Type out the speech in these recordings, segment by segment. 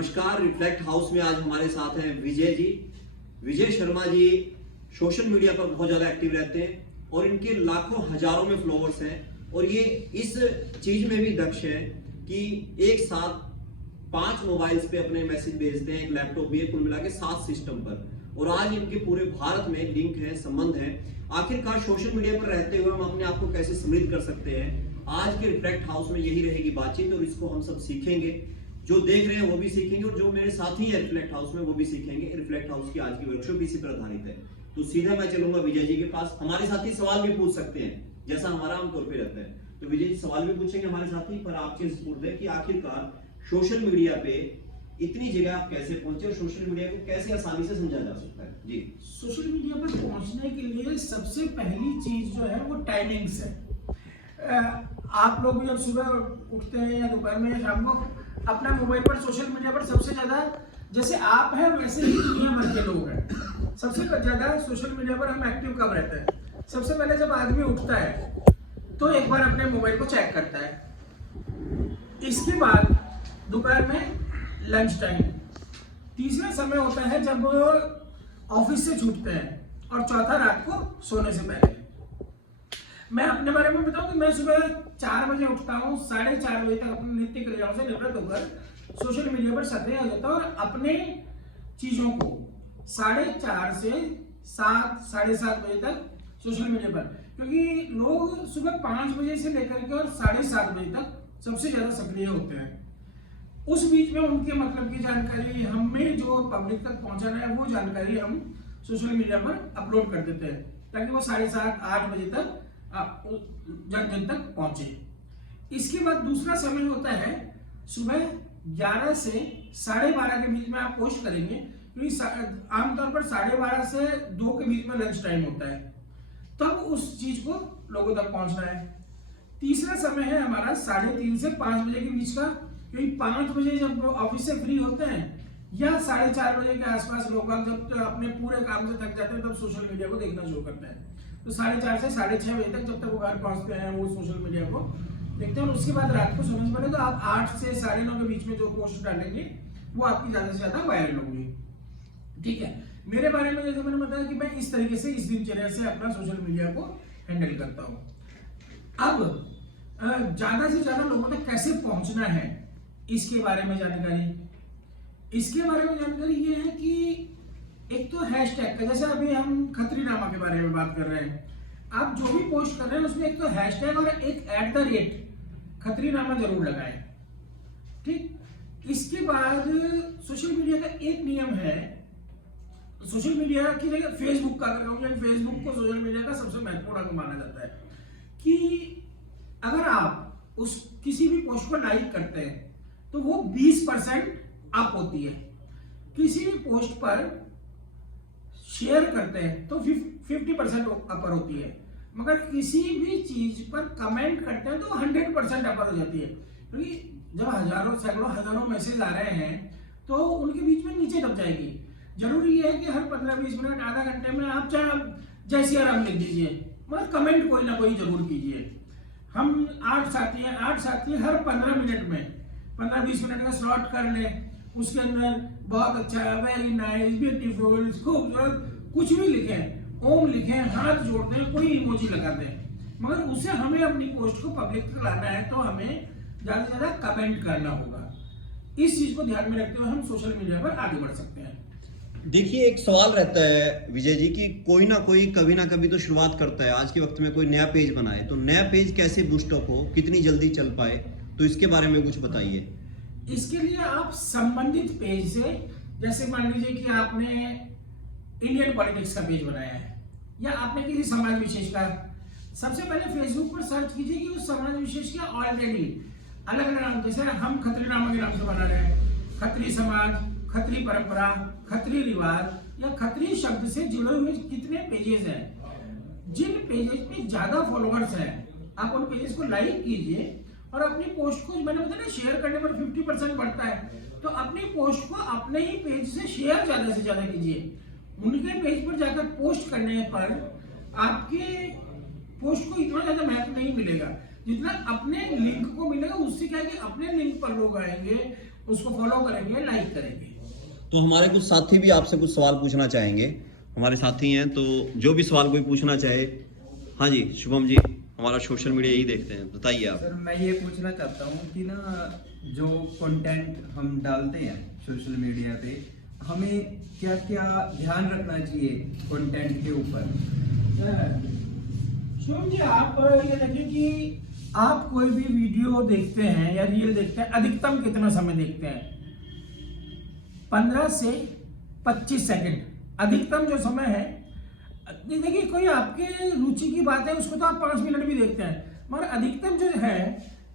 नमस्कार। Reflect house में आज हमारे साथ हैं विजय जी। विजय शर्मा जी सोशल मीडिया पर बहुत ज्यादा एक्टिव रहते हैं और इनके लाखों हजारों में फॉलोअर्स हैं और ये इस चीज में भी दक्ष है कि एक साथ 5 मोबाइल्स पे अपने मैसेज भेजते हैं, एक लैपटॉप भी है, कुल मिला के 7 सिस्टम पर। और आज इनके पूरे भारत में लिंक है, संबंध है। आखिरकार सोशल मीडिया पर रहते हुए हम अपने आप को कैसे समृद्ध कर सकते हैं, आज के रिफ्लेक्ट हाउस में यही रहेगी बातचीत और इसको हम सब सीखेंगे। जो देख रहे हैं वो भी सीखेंगे और जो मेरे साथी हैं रिफ्लेक्ट हाउस में वो भी सीखेंगे। रिफ्लेक्ट हाउस की आज की वर्कशॉप इसी पर आधारित है। तो सीधा मैं चलूंगा विजय जी के पास। हमारे साथी सवाल भी पूछ सकते हैं जैसा हमारा आमतौर पे रहता है। तो विजय जी सवाल भी पूछेंगे हमारे साथी, पर आपके सपोर्ट है कि आखिरकार सोशल मीडिया पे इतनी जगह आप कैसे पहुंचे और सोशल मीडिया को कैसे आसानी से समझा जा सकता है। जी, सोशल मीडिया पर पहुंचने के लिए सबसे पहली चीज जो है वो टाइमिंग्स है। आप लोग भी जब सुबह उठते हैं या दोपहर में या शाम को अपना मोबाइल पर सोशल मीडिया पर सबसे ज्यादा, जैसे आप हैं वैसे ही दुनिया भर के लोग हैं, सबसे ज्यादा सोशल मीडिया पर हम एक्टिव कब रहते हैं? सबसे पहले जब आदमी उठता है तो एक बार अपने मोबाइल को चेक करता है, इसके बाद दोपहर में लंच टाइम, तीसरा समय होता है जब ऑफिस से छूटते हैं, और चौथा रात को सोने से पहले। मैं अपने बारे में बताऊं कि मैं सुबह 4 बजे उठता हूं, 4:30 बजे तक अपनी नित्य क्रियाओं से निवृत्त होकर सोशल मीडिया पर सक्रिय हो जाता हूं और अपने चीजों को 4:30 से 7, 7:30 बजे तक सोशल मीडिया पर, क्योंकि लोग सुबह 5 बजे से लेकर के और 7:30 बजे तक सबसे ज्यादा सक्रिय होते हैं। उस बीच में उनके मतलब की जानकारी, हमें जो पब्लिक तक पहुंचाना है वो जानकारी हम सोशल मीडिया पर अपलोड कर देते हैं ताकि वो 7:30, 8 बजे तक जन तक पहुंचे। इसके बाद दूसरा समय होता है सुबह 11 से 12:30 के बीच में आप पोस्ट करेंगे, क्योंकि आमतौर पर 12:30 से 2 के बीच में लंच टाइम होता है, तब उस चीज को लोगों तक पहुंचना है। तीसरा समय है हमारा 3:30 से 5 बजे के बीच का, क्योंकि 5 बजे जब ऑफिस से फ्री होते हैं या 4:30 बजे के आसपास लोग जब अपने पूरे काम से थक जाते हैं तब सोशल मीडिया को देखना शुरू करते हैं। तो 4:30 से 6:30 बजे तक जब तक वो घर पहुंचते हैं वो सोशल मीडिया को देखते हैं, और उसके बाद रात को सोने से पहले तो आप 8 से 9:30 के बीच में जो पोस्ट डालेंगे वो आपकी ज्यादा से ज्यादा वायरल होंगी। ठीक है, मेरे बारे में जैसे मैंने बताया कि मैं इस तरीके से इस दिनचर्या से अपना सोशल मीडिया को हैंडल करता हूँ। अब ज्यादा से ज्यादा लोगों तक कैसे पहुंचना है इसके बारे में जानकारी ये है कि एक तो हैशटैग का, जैसे अभी हम खत्रीनामा के बारे में बात कर रहे हैं, आप जो भी पोस्ट कर रहे हैं उसमें एक तो हैशटैग और एक @खत्रीनामा जरूर लगाएं। ठीक, इसके बाद सोशल मीडिया का एक नियम है, सोशल मीडिया की जगह फेसबुक का अगर कहूँ, फेसबुक को सोशल मीडिया का सबसे महत्वपूर्ण अंग माना जाता है कि अगर आप उस किसी भी पोस्ट को लाइक करते हैं तो वो 20% अप होती है, किसी भी पोस्ट पर शेयर करते हैं तो 50% अपर होती है, मगर किसी भी चीज पर कमेंट करते हैं तो 100% अपर हो जाती है, क्योंकि जब हजारों सैकड़ों हजारों मैसेज आ रहे हैं तो उनके बीच में नीचे दब जाएगी। जरूरी है कि हर 15-20 मिनट, आधा घंटे में आप चाहे जय सिया राम लिख दीजिए, मगर कमेंट कोई ना कोई जरूर कीजिए। हम 8 साथी हर 15 मिनट में 15-20 मिनट का स्लॉट कर ले, उसके अंदर बहुत अच्छा, वेरी नाइस, ब्यूटीफुल, खूबसूरत कुछ भी लिखें, ओम लिखें, हाथ जोड़ दें, कोई इमोजी लगा दें, मगर उसे हमें अपनी पोस्ट को पब्लिक तक लाना है तो हमें ज्यादा से ज्यादा कमेंट करना होगा। इस चीज को ध्यान में रखते हुए हम सोशल मीडिया पर आगे बढ़ सकते हैं। देखिए एक सवाल रहता है विजय जी कि कोई ना कोई कभी ना कभी तो शुरुआत करता है। आज के वक्त में कोई नया पेज बनाए तो नया पेज कैसे बूस्ट अप हो, कितनी जल्दी चल पाए, तो इसके बारे में कुछ बताइए। इसके लिए आप संबंधित पेज से, जैसे मान लीजिए कि आपने इंडियन पॉलिटिक्स का पेज बनाया है या आपने किसी समाज विशेष का, सबसे पहले फेसबुक पर सर्च कीजिए कि उस समाज विशेष के ऑलरेडी अलग अलग नाम, जैसे हम खत्रीनामा के नाम से बना रहे हैं, खत्री समाज, खत्री परंपरा, खत्री रिवाज या खत्री शब्द से जुड़े हुए कितने पेजेस हैं। जिन पेजेस पे ज्यादा फॉलोअर्स हैं आप उन पेजेस को लाइक कीजिए और अपनी पोस्ट को, मैंने बताया ना शेयर करने पर 50% बढ़ता है, तो अपनी पोस्ट को अपने ही पेज से शेयर ज्यादा से ज्यादा कीजिए। उनके पेज पर जाकर पोस्ट करने पर आपके पोस्ट को इतना ज्यादा महत्व नहीं मिलेगा जितना अपने लिंक को मिलेगा। उससे क्या है कि अपने लिंक पर लोग आएंगे उसको फॉलो करेंगे, लाइक करेंगे। तो हमारे कुछ साथी भी आपसे कुछ सवाल पूछना चाहेंगे, हमारे साथी हैं, तो जो भी सवाल कोई पूछना चाहे। हाँ जी शुभम जी, हमारा सोशल मीडिया यही देखते हैं, बताइए आप। सर मैं ये पूछना चाहता हूँ कि ना जो कंटेंट हम डालते हैं सोशल मीडिया पे, हमें क्या क्या ध्यान रखना चाहिए कंटेंट के ऊपर? शिवम जी, आप ये देखिए कि आप कोई भी वीडियो देखते हैं या रील देखते हैं, अधिकतम कितना समय देखते हैं? 15 से 25 सेकंड अधिकतम जो समय है। देखिए कोई आपके रुचि की बात है, उसको तो आप 5 मिनट भी देखते हैं, मगर अधिकतम जो है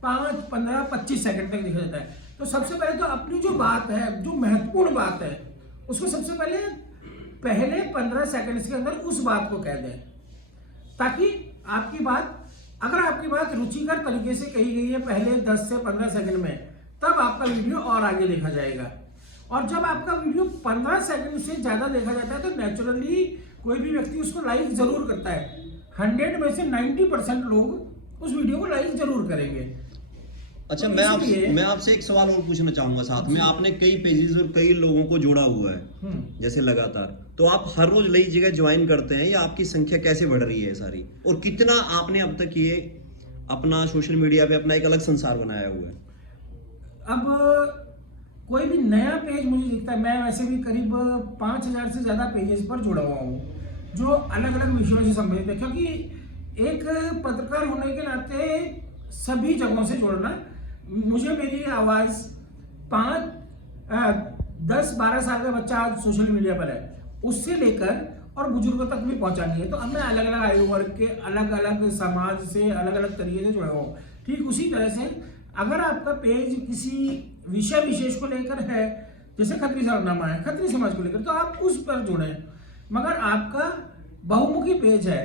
5, 15, 25 सेकंड तक देखा जाता है। तो सबसे पहले तो अपनी जो बात है, जो महत्वपूर्ण बात है, उसको सबसे पहले 15 सेकंड के अंदर उस बात को कह दें, ताकि आपकी बात, अगर आपकी बात रुचिकर तरीके से कही गई है पहले 10 से 15 सेकंड में, तब आपका वीडियो और आगे देखा जाएगा। और जब आपका वीडियो 15 सेकंड से ज्यादा देखा जाता है तो नेचुरली कोई भी व्यक्ति उसको लाइक जरूर करता है। 100 में से 90% लोग उस वीडियो को लाइक जरूर करेंगे। अच्छा, तो मैं आपसे एक सवाल और पूछना चाहूंगा साथ में। आपने कई पेजेस और कई लोगों को जोड़ा हुआ है जैसे लगातार, तो आप हर रोज नई जगह ज्वाइन करते हैं, या आपकी संख्या कैसे बढ़ रही है सारी, और कितना आपने अब तक ये अपना सोशल मीडिया पे अपना एक अलग संसार बनाया हुआ है? अब कोई भी नया पेज मुझे दिखता है, मैं वैसे भी करीब 5000 से ज्यादा पेजेस पर जुड़ा हुआ हूँ जो अलग अलग विषयों से संबंधित है, क्योंकि एक पत्रकार होने के नाते सभी जगहों से जोड़ना, मुझे मेरी आवाज 10-12 साल का बच्चा आज सोशल मीडिया पर है, उससे लेकर और बुजुर्गों तक भी पहुंचानी है। तो अब मैं अलग अलग आयु वर्ग के, अलग अलग समाज से, अलग अलग तरीके से जुड़ा हुआ हूँ। ठीक उसी तरह से अगर आपका पेज किसी विषय विशेष को लेकर है, जैसे खत्री सरनामा है, खत्री समाज को लेकर, तो आप उस पर जुड़े। मगर आपका बहुमुखी पेज है,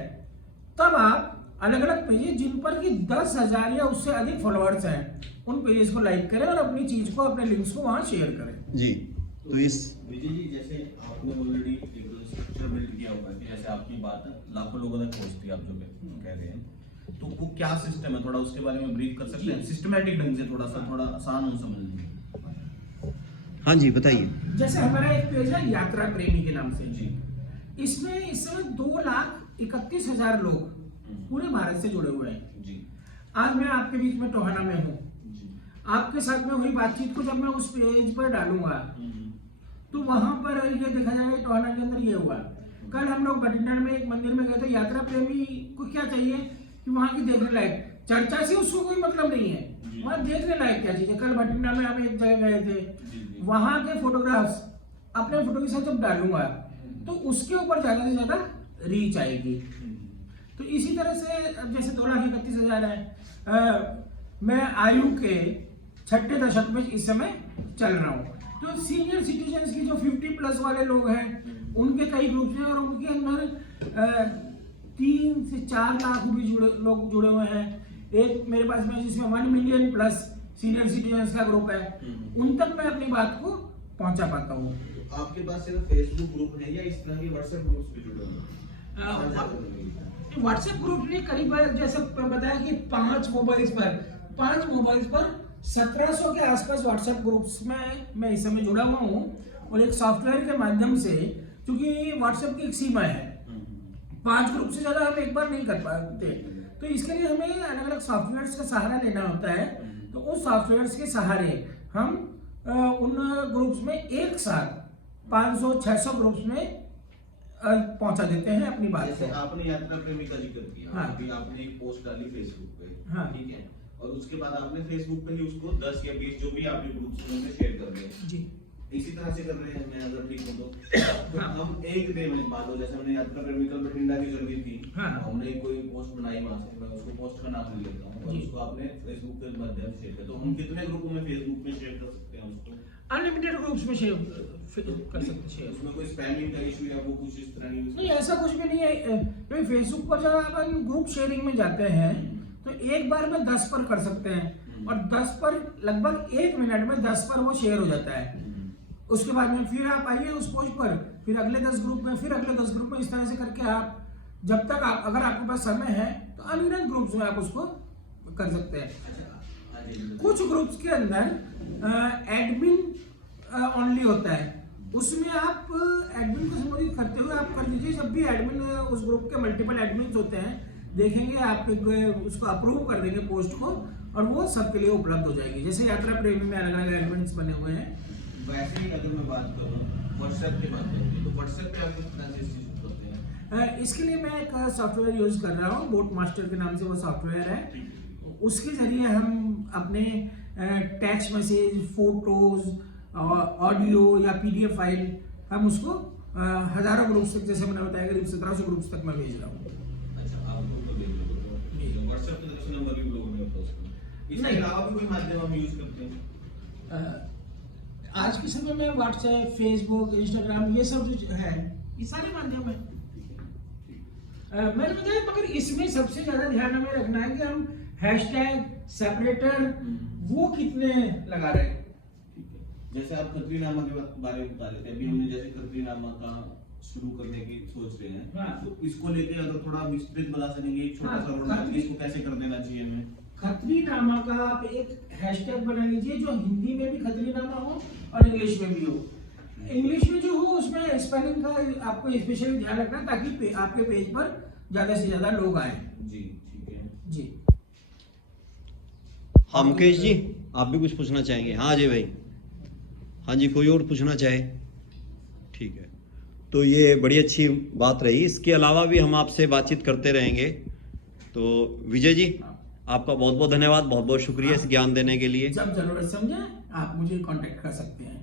तब आप अलग अलग पेजेस जिन पर कि 10,000 या उससे अधिक फॉलोअर्स हैं, उन पेजेस को लाइक करें और अपनी चीज को, अपने लिंक्स को वहां शेयर करें। जी, तो इस विजय जी, जैसे आपने ऑलरेडी एक स्ट्रक्चर बिल्ड किया हुआ है कि जैसे आपकी बात लाखों लोगों तक पहुंचती है, आप जो कह रहे हैं, तो वो क्या सिस्टम है, थोड़ा उसके बारे में ब्रीफ कर सकते हैं सिस्टमेटिक ढंग से, थोड़ा आसान हो समझने में? हाँ जी बताइए। जैसे हमारा एक पेज है यात्रा प्रेमी के नाम से जी, इसमें इस समय 2,31,000 लोग पूरे भारत से जुड़े हुए हैं। जी, आज मैं आपके बीच में टोहाना में हूँ, जी, आपके साथ में हुई बातचीत को जब मैं उस पेज पर डालूंगा तो वहां पर ये देखा जाएगा टोहाना के अंदर ये हुआ। कल हम लोग बठिंडा में एक मंदिर में गए थे, यात्रा प्रेमी को क्या चाहिए कि वहां की देखने लायक, चर्चा से उसको कोई मतलब नहीं है, वहां देखने लायक क्या चीज है। कल बठिंडा में हम एक जगह गए थे, वहां के फोटोग्राफ्स अपने फोटो के साथ जब डालूंगा तो उसके ऊपर ज्यादा से ज्यादा रीच आएगी। तो इसी तरह से अब जैसे 2,31,000 है, मैं आयु के 6ठे दशक में इस समय चल रहा हूँ। तो सीनियर सिटीजन्स की जो 50+ वाले लोग हैं, उनके कई ग्रुप्स हैं और उनके अंदर 3 से 4 लाख भी लोग जुड़े हुए हैं। एक मेरे पास में जिसमें 1 मिलियन+ सीनियर सिटीजन्स का ग्रुप है, उन तक मैं अपनी बात को पहुंचा पाता हूँ। तो आपके पास सिर्फ फेसबुक ग्रुप है या इस तरह के व्हाट्सएप ग्रुप्स भी जुड़े हुए हैं? व्हाट्सएप ग्रुप ने करीब जैसे बताया कि 5 मोबाइल्स पर 1700 के आसपास व्हाट्सएप ग्रुप्स में मैं इस समय जुड़ा हुआ हूँ। और एक सॉफ्टवेयर के माध्यम से, क्योंकि व्हाट्सएप की एक सीमा है, 5 ग्रुप से ज्यादा हम एक बार नहीं कर पाते, तो इसके लिए हमें अलग अलग सॉफ्टवेयर्स का सहारा लेना होता है। तो उस सॉफ्टवेयर्स के सहारे हम उन ग्रुप्स में एक साथ 500-600 ग्रुप्स में पहुंचा देते हैं अपनी बात जैसे को। आपने यात्रा प्रेमी का जिक्र किया, हाँ। अभी आपने एक पोस्ट डाली फेसबुक पे, हाँ। ठीक है, और उसके बाद आपने फेसबुक पे ही उसको 10 या 20 जो भी आपके ग्रुप्स में शेयर कर दिए। जी, इसी तरह से कर रहे हैं, मैं अगर ठीक हूं तो हम एक डे में, मान लो जैसे हमने यात्रा प्रेमी कल बठिंडा की जर्नी थी, हाँ। हमने कोई पोस्ट बनाई वहां से, मैं उसको पोस्ट का नाम ले लेता हूं और जी। उसको आपने फेसबुक के माध्यम से शेयर किया, तो हम कितने ग्रुपों में फेसबुक में शेयर कर सकते हैं उसको? अनलिमिटेड ग्रुप्स में शेयर कर सकते हैं शेयर। उसमें कोई स्पैमिंग का इशू या वो कुछ इस तरह नहीं, ऐसा कुछ भी नहीं है, क्योंकि फेसबुक पर जब अपन ग्रुप शेयरिंग में जाते हैं तो एक बार में 10 पर कर सकते हैं, और 10 पर लगभग 1 मिनट में 10 पर वो शेयर हो जाता है। उसके बाद में फिर आप आइए उस पोस्ट पर, फिर अगले 10 ग्रुप में, फिर अगले 10 ग्रुप में, इस तरह से करके आप जब तक आप, अगर आपके पास समय है तो अनगिनत ग्रुप्स में आप उसको कर सकते हैं। अच्छा, कुछ ग्रुप्स के अंदर एडमिन ओनली होता है, उसमें आप एडमिन को संबोधित करते हुए आप कर दीजिए। जब भी एडमिन उस ग्रुप के मल्टीपल एडमिन होते हैं, देखेंगे आप उसको अप्रूव कर देंगे पोस्ट को, और वो सबके लिए उपलब्ध हो जाएगी। जैसे यात्रा प्रेमी में अलग अलग एडमिन्स बने हुए हैं। वैसे ही अगर मैं बात करूँ व्हाट्सएप के माध्यम से, तो व्हाट्सएप पे आप किस तरह से चीज करते हैं? इसके लिए मैं एक सॉफ्टवेयर यूज कर रहा हूँ, बोट मास्टर के नाम से वो सॉफ्टवेयर है। उसके जरिए हम अपने टेक्स्ट मैसेज, फोटोज, ऑडियो या पीडीएफ फाइल, हम उसको हजारों ग्रुप्स तक, जैसे मैंने बताया करीब 1700 ग्रुप्स तक मैं भेज रहा हूँ। अच्छा, आप ग्रुप में भेज रहे हो, व्हाट्सएप पे तो नंबर भी ब्लॉक नहीं होता उसका। इसके नहीं। अलावा भी कोई माध्यम हम यूज करते हैं? आज के समय में व्हाट्सएप, फेसबुक, इंस्टाग्राम, ये सब जो है, ये सारे माध्यम है। मैंने बताया, मगर इसमें सबसे ज्यादा ध्यान हमें रखना है कि हम हैशटैग, सेपरेटर वो कितने लगा रहे हैं। जैसे आप खतरीनामा के बारे में बता रहे थे, अभी हमने जैसे खतरीनामा का शुरू करने की सोच रहे हैं, हाँ। तो इसको लेके अगर थोड़ा विस्तृत बता सकेंगे, एक छोटा सा रोडमैप, इसको कैसे कर देना चाहिए हमें? खतरीनामा का आप एक हैशटैग बना लीजिए जो हिंदी में भी खतरीनामा हो और इंग्लिश में भी हो। इंग्लिश में जो हो उसमें स्पेलिंग का आपको स्पेशली ध्यान रखना, ताकि आपके पेज पर ज्यादा से ज्यादा लोग आए। जी ठीक है जी हाँ मुकेश जी, आप भी कुछ पूछना चाहेंगे? हाँ अजय भाई। हाँ जी, कोई और पूछना चाहे? ठीक है, तो ये बड़ी अच्छी बात रही। इसके अलावा भी हम आपसे बातचीत करते रहेंगे। तो विजय जी, आपका बहुत बहुत धन्यवाद, बहुत बहुत शुक्रिया इस ज्ञान देने के लिए। जब जरूरत समझे आप मुझे कांटेक्ट कर सकते हैं।